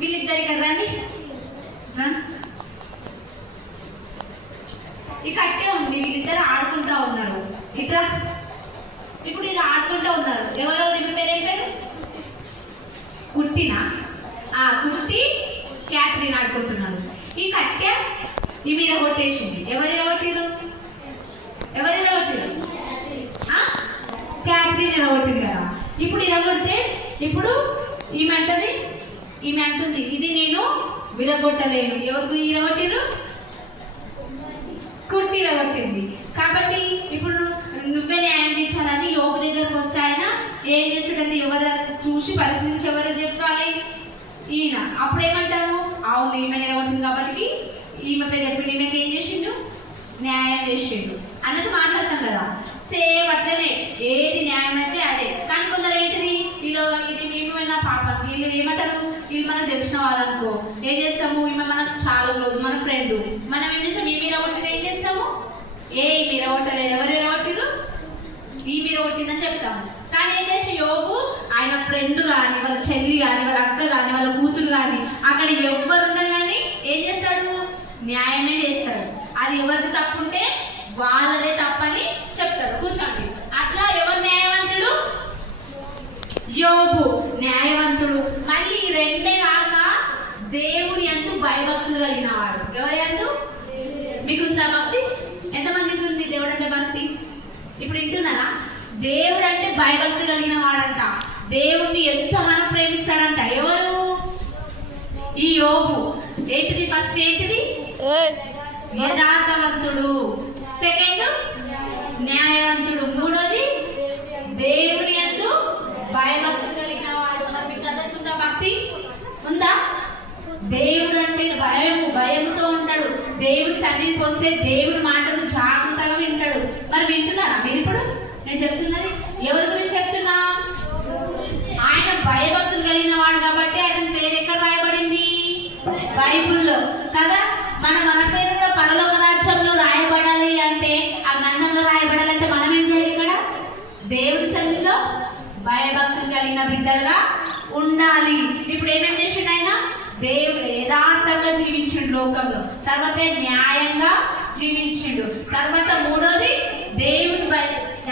వీళ్ళిద్దరు ఇక్కడ రండి. ఇక అట్టే ఉంది, వీళ్ళిద్దరు ఆడుకుంటా ఉన్నారు. ఇక ఇప్పుడు ఇది ఆడుకుంటూ ఉన్నారు. ఎవరెవరు ఇంటి పేరు? ఏం పేరు? కుట్టినా కుట్టి క్యాథరిన్ ఆడుకుంటున్నారు. ఈ కట్టె ఈ మీద కొట్టేసింది. ఎవరు ఇరగొట్టిరు? క్యాథరిన్ ఇరగొట్టింది కదా. ఇప్పుడు ఇరగొడితే ఇప్పుడు ఈమె అంటుంది ఇది నేను విరగొట్టలేను. ఎవరికి ఇరగొట్టిరు? కుట్టి ఇరగొట్టింది. కాబట్టి ఇప్పుడు నువ్వే న్యాయం తీర్చాలని యోగు దగ్గరకు వస్తే ఆయన ఏం చేస్తాడంటే ఎవరు చూసి పరిశీలించి ఎవరు చెప్పాలి? ఈయన. అప్పుడు ఏమంటారు? అవును ఈమె నిలబడుతుంది కాబట్టి ఈమె పేరు ఎప్పుడు ఈమెకి ఏం చేసిండు? న్యాయం చేసిండు అన్నట్టు మాట్లాడతాం కదా. సేమ్ అట్లనే ఏది న్యాయం అయితే అదే. కానీ కొందరు ఏంటిది వీళ్ళు ఇది మేమైనా పాపం వీళ్ళు ఏమంటారు? వీళ్ళు మనకు తెలిసిన వాళ్ళనుకో ఏం చేస్తాము? ఈమె మనకు చాలా రోజు మన ఫ్రెండ్, మనం ఏం చేస్తాం? ఈ మీద కొట్టిన ఏం చేస్తాము? ఏ మీద కొట్టలేదు, ఎవరు కొట్టిరు? ఈ మీద కొట్టిందని చెప్తాము. కానీ ఏం చేసి యోగు ఆయన ఫ్రెండ్ కానీ వాళ్ళ చెల్లి కానీ వాళ్ళ అక్క కానీ వాళ్ళ కూతురు కానీ అక్కడ ఎవరు ఉండరు కానీ ఏం చేస్తాడు? న్యాయమే చేస్తాడు. అది ఎవరిది తప్పు ఉంటే వాళ్ళదే తప్పని చెప్తాడు. కూర్చోండి. అట్లా ఎవరు న్యాయవంతుడు? యోగు న్యాయవంతుడు. మళ్ళీ రెండే కాక దేవుని యందు భయభక్తులు కలిగిన వాడు. ఎవరి యందు? మీకుందా భక్తి? ఎంతమందికి ఉంది దేవుడు అంటే భక్తి? ఇప్పుడు వింటున్నారా? దేవుడు అంటే భయభక్తి కలిగిన వాడంట. దేవుణ్ణి ఎంత మనం ప్రేమిస్తాడంట. ఎవరు? ఈ యోగు. ఏంటిది? ఫస్ట్ ఏంటిది? యథార్థవంతుడు. సెకండ్ న్యాయవంతుడు. మూడోది దేవుని యందు భయభక్తి కలిగిన వాడు. మరి మీకు అందరికీ ఉందా భక్తి? ఉందా? దేవుడు అంటే భయముతో ఉంటాడు. దేవుడి సన్నిధికి వస్తే దేవుడి మాటలు జాగ్రత్తగా వింటాడు. మరి వింటున్నారా మీరు? ఇప్పుడు నేను చెప్తున్నది ఎవరి గురించి చెప్తున్నా? ఆయన భయభక్తులు కలిగిన వాడు కాబట్టి ఆయన పేరు ఎక్కడ రాయబడింది? బైబుల్లో కదా. మన పేరు కూడా పరలోక రాజ్యంలో రాయబడాలి అంటే, ఆ గ్రంథంలో రాయబడాలంటే మనం ఏం చేయాలి? ఇక్కడ దేవుడి సన్నిధిలో భయభక్తులు కలిగిన బిడ్డలుగా ఉండాలి. ఇప్పుడు ఏమేమి చేసిండు ఆయన? దేవుడు యథార్థంగా జీవించిండు లోకంలో. తర్వాత న్యాయంగా జీవించిండు. తర్వాత మూడోది దేవుని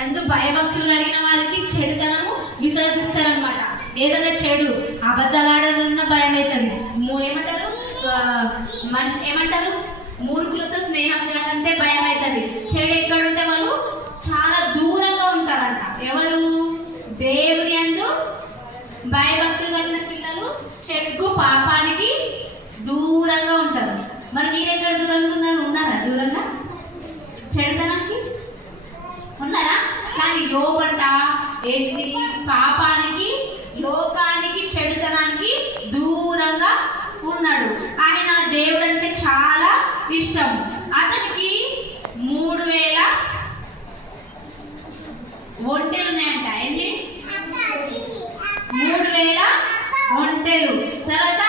ఎందు భయభక్తులు కలిగిన వారికి చెడుతనము విసర్జిస్తారనమాట. ఏదైనా చెడు అబద్ధాలు ఆడాలన్న భయం అవుతుంది. ఏమంటారు? మూర్ఖులతో స్నేహం చేయాలంటే భయం అవుతుంది. చెడు ఎక్కడుంటే వాళ్ళు చాలా దూరంగా ఉంటారంట. ఎవరు? దేవుని యందు భయభక్తులు కలిగిన పిల్లలు చెడుకు పాపానికి దూరంగా ఉంటారు. మరి మీరు ఎక్కడ దూరంగా ఉన్నారు? ఉన్నారా దూరంగా? చెడుతనానికి ఉన్నారా? కానీ యోగంట ఏంటి? పాపానికి, లోకానికి, చెడుతనానికి దూరంగా ఉన్నాడు. ఆయన దేవుడు అంటే చాలా ఇష్టం. అతనికి 3000 ఒంటెలు ఉన్నాయంట. ఏంటి? 3000 ఒంటెలు. తర్వాత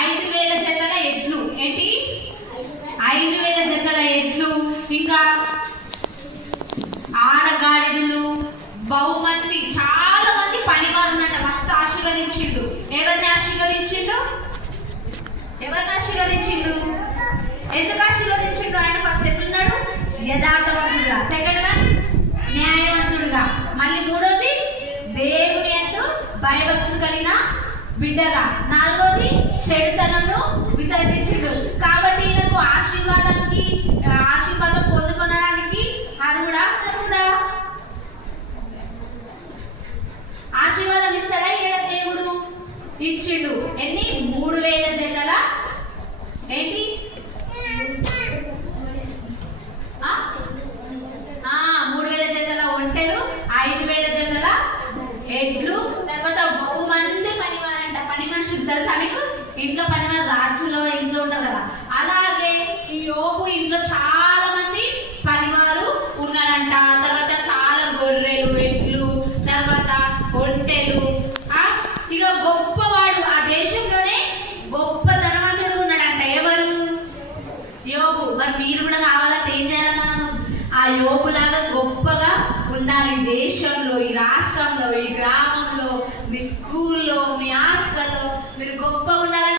5000 జతల ఎడ్లు. ఏంటి? 5000 జతల ఎడ్లు. ఇంకా ఆడగాడిదలు, బహుమంది, చాలా మంది పనివారు ఉన్నట్ట. మస్తు ఆశీర్వదించిండు. ఎవరిని ఆశీర్వదించిండు? ఎందుకు ఆశీర్వదించిండు? ఆయన ఫస్ట్ ఎట్లున్నాడు? యథార్థవంతుడుగా. సెకండ్ వన్ న్యాయవంతుడుగా. మళ్ళీ మూడోది దేవుని యందు భయభక్తులు కలిగిన బిడ్డగా. నాలుగోది చెడుతనంను విసర్జించిండు. కాబట్టి ఈయనకు ఆశీర్వాదం పొందుకోవడానికి అర్హుడా? ఆశీర్వాదం ఇస్తాడా? ఈయన దేవుడు ఇచ్చిండు. ఎన్ని? 3000 జతల ఏంటి? 3000 జతల ఒంటెలు, 5000 జతల ఎడ్లు. తర్వాత బహుమంది పనివారంట. పని మనుషులు తెలుసా మీకు? ఇంట్లో పనివారు రాజులో ఇంట్లో ఉంటారు కదా. అలాగే ఈ యోగు ఇంట్లో చాలా మంది పనివారు ఉన్నారంట. తర్వాత చాలా గొర్రెలు, ఎడ్లు, తర్వాత ఒంటెలు. ఇక గొప్పవాడు, ఆ దేశంలోనే గొప్ప ధనవంతుడు ఉన్నాడంట. ఎవరు? యోగు. మరి మీరు కూడా కావాలంటే ఏం చేయాలి? మనం ఆ యోగులాగా గొప్పగా ఉండాలి. ఈ దేశంలో, ఈ రాష్ట్రంలో, ఈ గ్రామంలో, మీ స్కూల్లో, మీ హాస్టల్లో మీరు గొప్పగా ఉండాలి.